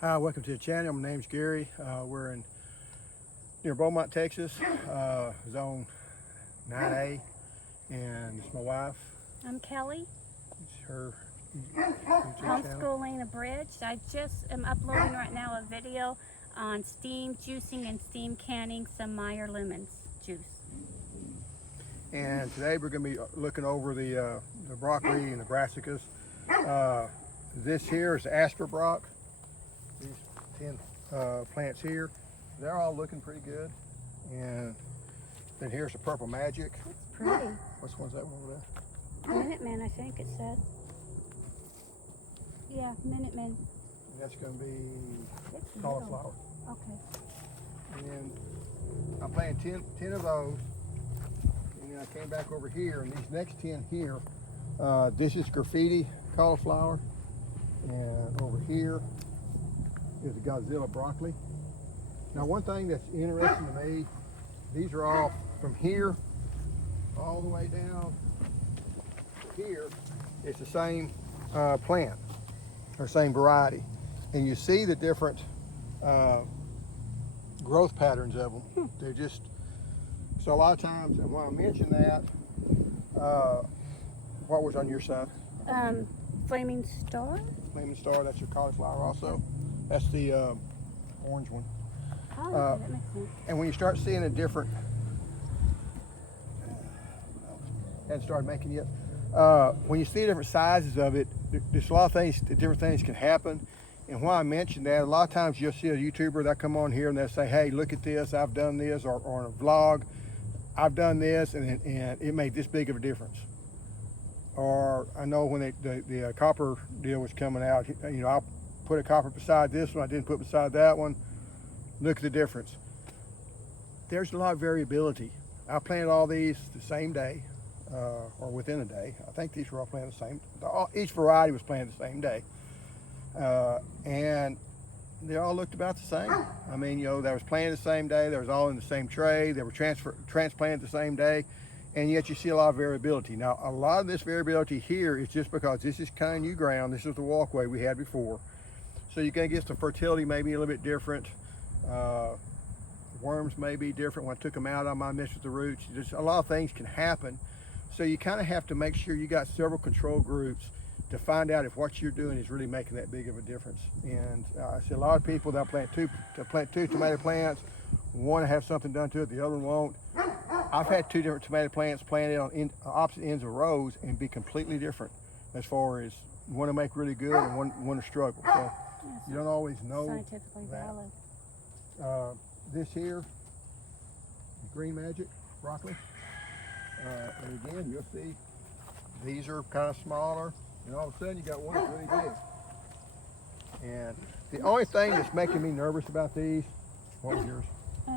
Hi, welcome to the channel. My name's Gary. We're in near Beaumont, Texas, zone 9A, and it's my wife. I'm Kelly. It's her YouTube channel. Homeschooling Abridged. I just am uploading right now a video on steam juicing and steam canning some Meyer lemons juice. And today we're going to be looking over the broccoli and the brassicas. This here is asperbrock. These 10 plants here, they're all looking pretty good. And then here's the purple magic. It's pretty. Which one's that one over there? Minuteman, I think it said. Yeah, Minuteman. That's going to be It's cauliflower. Okay. And I'm planting 10 of those. And then I came back over here, and these next 10 here, this is graffiti cauliflower. And over here is the Godzilla broccoli. Now, one thing that's interesting to me, these are all from here all the way down to here. It's the same plant or same variety, and you see the different growth patterns of them. They're just so a lot of times. And when I mention that, what was on your side? Flaming Star. Flaming Star. That's your cauliflower also. That's the orange one. Oh, okay, that makes sense. And when you start seeing a different, hadn't started making yet. When you see different sizes of it, there's a lot of things, different things can happen. And why I mentioned that, a lot of times you'll see a YouTuber that come on here and they'll say, "Hey, look at this, I've done this," or on a vlog, "I've done this, and it made this big of a difference." Or I know when the copper deal was coming out, you know, I'll put a copper beside this one, I didn't put beside that one. Look at the difference. There's a lot of variability. I planted all these the same day, or within a day. I think these were all planted the same. Each variety was planted the same day, and they all looked about the same. I mean, you know, they was planted the same day. They was all in the same tray. They were transplanted the same day, and yet you see a lot of variability. Now, a lot of this variability here is just because this is kind of new ground. This is the walkway we had before, so you're gonna get some fertility maybe a little bit different. Worms may be different. When I took them out, I might mess with the roots. Just a lot of things can happen. So you kind of have to make sure you got several control groups to find out if what you're doing is really making that big of a difference. And I see a lot of people that plant two tomato plants, one to have something done to it, the other one won't. I've had 2 different tomato plants planted on opposite ends of rows and be completely different as far as one to make really good and one to struggle. So you don't always know Scientifically that. valid. This here, green magic broccoli, and again you'll see these are kind of smaller, and all of a sudden you got one that's really big. And the only thing that's making me nervous about these, what was yours? That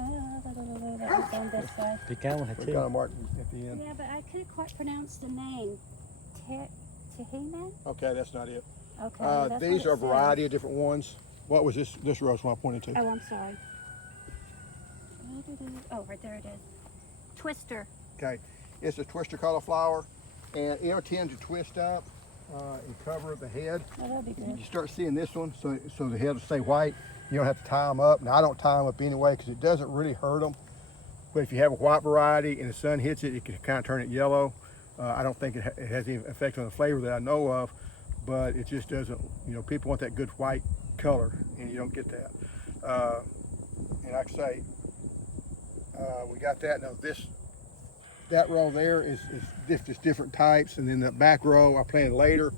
was on this side. The guy one had We two. got a mark at the end. Yeah, but I couldn't quite pronounce the name. Tahina? Okay, that's not it. Okay. That's These what are a it says. variety of different ones. What was this rose one I pointed to? Oh, I'm sorry. Oh, right there it is. Twister. Okay, it's a twister cauliflower, and it'll tend to twist up and cover the head. Oh, that'd be good. You start seeing this one, so the head will stay white. You don't have to tie them up. Now, I don't tie them up anyway because it doesn't really hurt them. But if you have a white variety and the sun hits it, it can kind of turn it yellow. I don't think it has any effect on the flavor that I know of, but it just doesn't, you know, people want that good white color, and you don't get that. And like I say, we got that. Now that row there is just different types, and then the back row I planted later,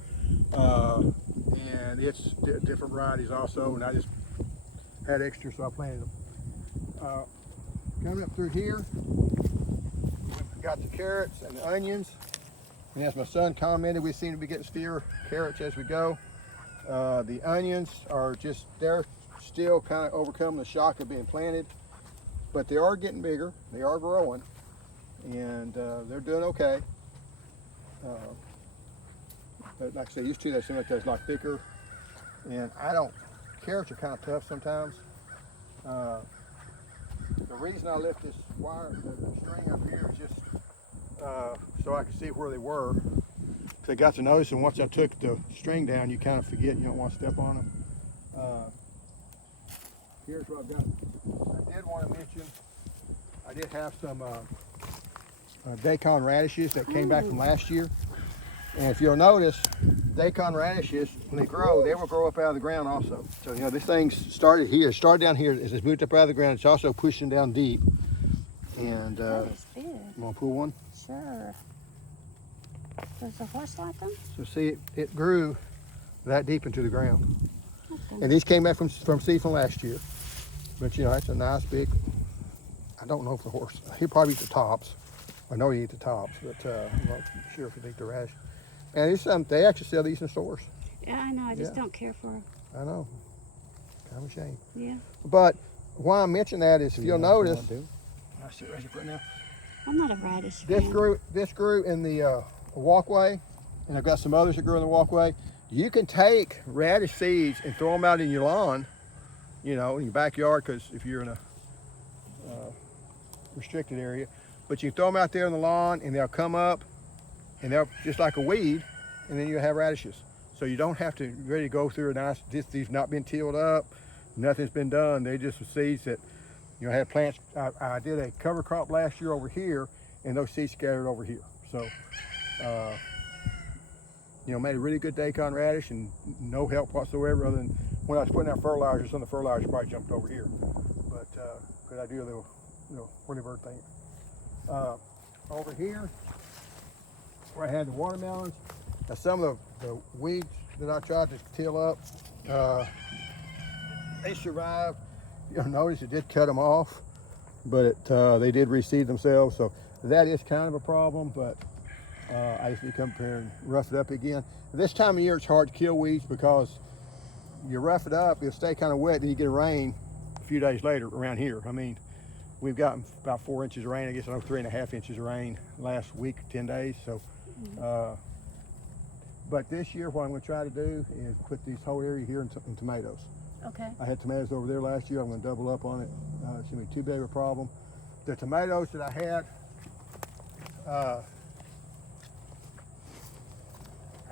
and it's different varieties also, and I just had extra, so I planted them. Coming up through here, we've got the carrots and the onions, and as my son commented, we seem to be getting fewer carrots as we go. The onions are just, they're still kind of overcoming the shock of being planted, but they are getting bigger, they are growing, and they're doing okay. But like I said, used to, they seem like they're a lot thicker, and carrots are kind of tough sometimes. The reason I left this wire, the string up here, is just so I could see where they were. Because I got to notice, and once I took the string down, you kind of forget, you don't want to step on them. here's what I've got. I did want to mention, I did have some daikon radishes that came back from last year. And if you'll notice, daikon radishes, when they grow, they will grow up out of the ground also. So, you know, this thing started here, started down here, as it's moved up out of the ground, it's also pushing down deep. And That is big. you want to pull one? Sure. Does the horse like them? So see, it grew that deep into the ground. Okay. And these came back from seed from last year. But you know, that's a nice big, I don't know if the horse, he'll probably eat the tops. I know he eat the tops, but I'm not sure if he'll eat the radish. And it's they actually sell these in stores. Yeah, I know. I just Yeah. don't care for them. I know. Kind of a shame. Yeah. But why I mention that is, if you'll notice, I sit right here now. I'm not a radish this fan. grew in the walkway, and I've got some others that grew in the walkway. You can take radish seeds and throw them out in your lawn, you know, in your backyard, because if you're in a restricted area, but you can throw them out there in the lawn, and they'll come up, and they're just like a weed, and then you'll have radishes. So you don't have to really go through a nice, these not been tilled up, nothing's been done. They're just the seeds that, you know, have plants. I did a cover crop last year over here, and those seeds scattered over here. So, you know, made a really good daikon radish and no help whatsoever, other than when I was putting out fertilizer, some of the fertilizer probably jumped over here. But, because I do a little whirly bird thing. Over here, where I had the watermelons, now some of the weeds that I tried to till up, they survived. You'll notice it did cut them off, but they did reseed themselves, so that is kind of a problem, but I just need to come up here and rough it up again. This time of year it's hard to kill weeds because you rough it up, it'll stay kind of wet, then you get a rain a few days later around here. I mean, we've gotten about 4 inches of rain, I guess 3.5 inches of rain last week, 10 days, so. But this year what I'm going to try to do is put this whole area here in tomatoes. Okay. I had tomatoes over there last year. I'm going to double up on it. It's going to be too big of a problem. The tomatoes that I had, I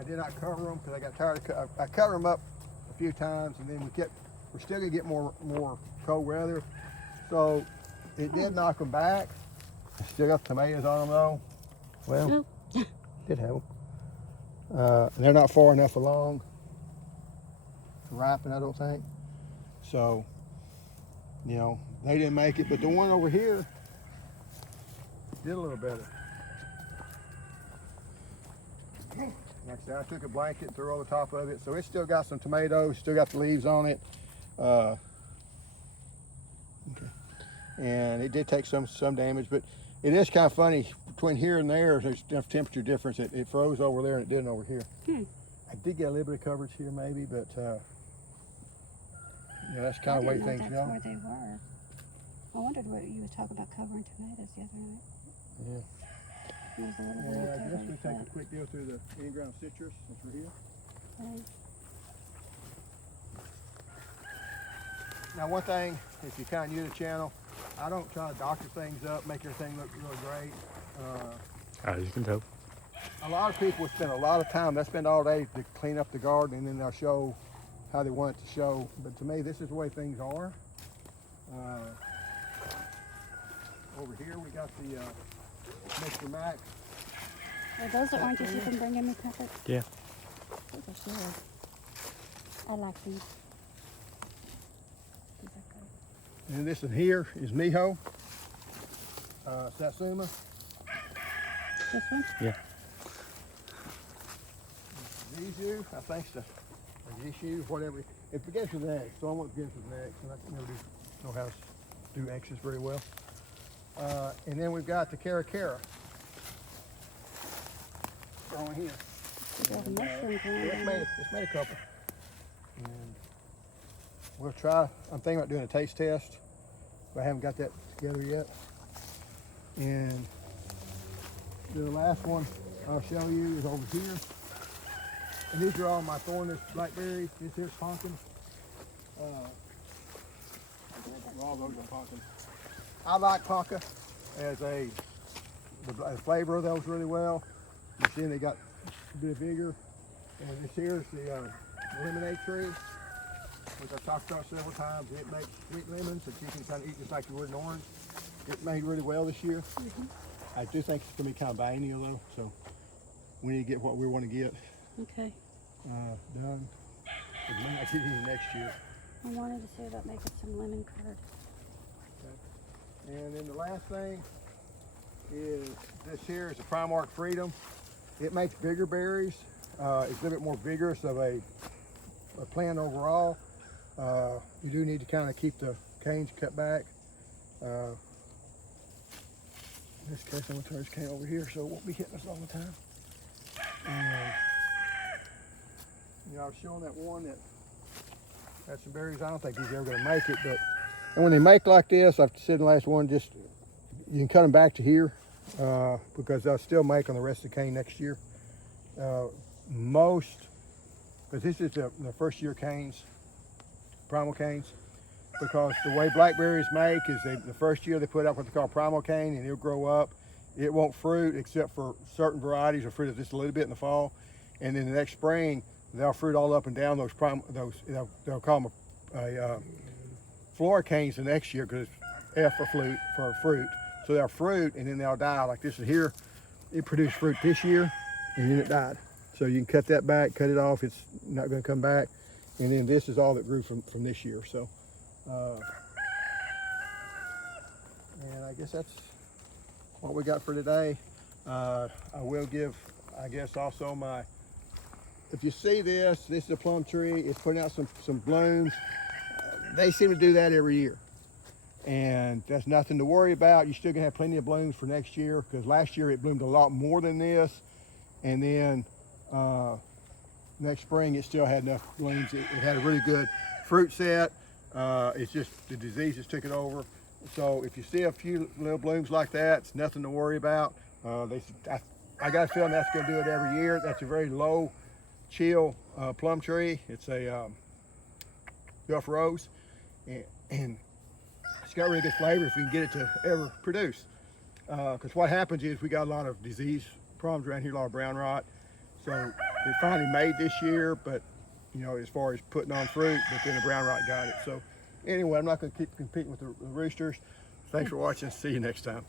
did not cover them because I got tired of I covered them up a few times, and then we're still going to get more cold weather. So it did knock them back. I still got tomatoes on them though. Well, did have them. And they're not far enough along to ripen, I don't think. So, you know, they didn't make it, but the one over here did a little better. Like I said, I took a blanket and threw over the top of it, so it's still got some tomatoes, still got the leaves on it. Okay. And it did take some damage, but it is kind of funny. Between here and there, there's enough temperature difference. It froze over there and it didn't over here. I did get a little bit of coverage here maybe, but yeah, that's kind of the way things that's go. where they were. I wondered what you were talking about covering tomatoes the other night. Yeah. There was a little bit And of I guess we covering take a quick deal through the in-ground citrus, since we're here. Okay. Now one thing, if you're kind of new to the channel, I don't try to doctor things up, make everything look really great. As you can tell. A lot of people spend a lot of time, they spend all day to clean up the garden, and then they'll show how they want it to show. But to me, this is the way things are. Over here we got the Mr. Mac. Are those the oranges you can bring in me, Pepper? Yeah. Those are good. I like these. These are good. And this in here is Miho, Satsuma. This one? Yeah. Zizou, I think it's a Zizou, whatever. It begins with an X, so I want to begin with an X, and I never know how to do X's very well. And then we've got the Cara growing here. There's a mushroom growing It's in made, there. it's made a couple. And we'll try, I'm thinking about doing a taste test, but I haven't got that together yet. And the last one I'll show you is over here. And these are all my thornless blackberries. This here's pumpkin. All those are pumpkin. I like pumpkin as the flavor of those really well. You see they got a bit bigger. And this here's the lemonade tree. which I've talked about several times. It makes sweet lemons that you can kind of eat just like you would an orange. It made really well this year. I do think it's going to be kind of biennial though, so we need to get what we want to get Okay. done. It may not get any next year. I wanted to say about making some lemon curd. And then the last thing is this here is a Primark Freedom. It makes bigger berries. It's a little bit more vigorous of a plant overall. You do need to kind of keep the canes cut back. In this case, I'm going to turn this cane over here so it won't be hitting us all the time. And, you know, I was showing that one that had some berries. I don't think he's ever going to make it, but and when they make like this, I've said in the last one, just you can cut them back to here because they'll still make on the rest of the cane next year. Because this is the first year canes, primal canes, because the way blackberries make is the first year they put out what they call primal cane, and it'll grow up. It won't fruit except for certain varieties will fruit just a little bit in the fall, and then the next spring they'll fruit all up and down those they'll call them a floor canes the next year because F for fruit. So they'll fruit and then they'll die. Like this is here, it produced fruit this year and then it died. So you can cut that back, cut it off. It's not going to come back. And then this is all that grew from this year. So, and I guess that's what we got for today. I will give, I guess, also if you see this is a plum tree. It's putting out some blooms. They seem to do that every year. And that's nothing to worry about. You're still gonna have plenty of blooms for next year because last year it bloomed a lot more than this. And then next spring it still had enough blooms. It had a really good fruit set. It's just the diseases took it over. So if you see a few little blooms like that, it's nothing to worry about. I got a feeling that's gonna do it every year. That's a very low chill plum tree. It's a Gulf Rose, and it's got really good flavor if we can get it to ever produce. Because what happens is we got a lot of disease problems around here, a lot of brown rot. So it finally made this year, but you know, as far as putting on fruit, but then the brown rot got it. So anyway, I'm not going to keep competing with the roosters. Thanks for watching. See you next time.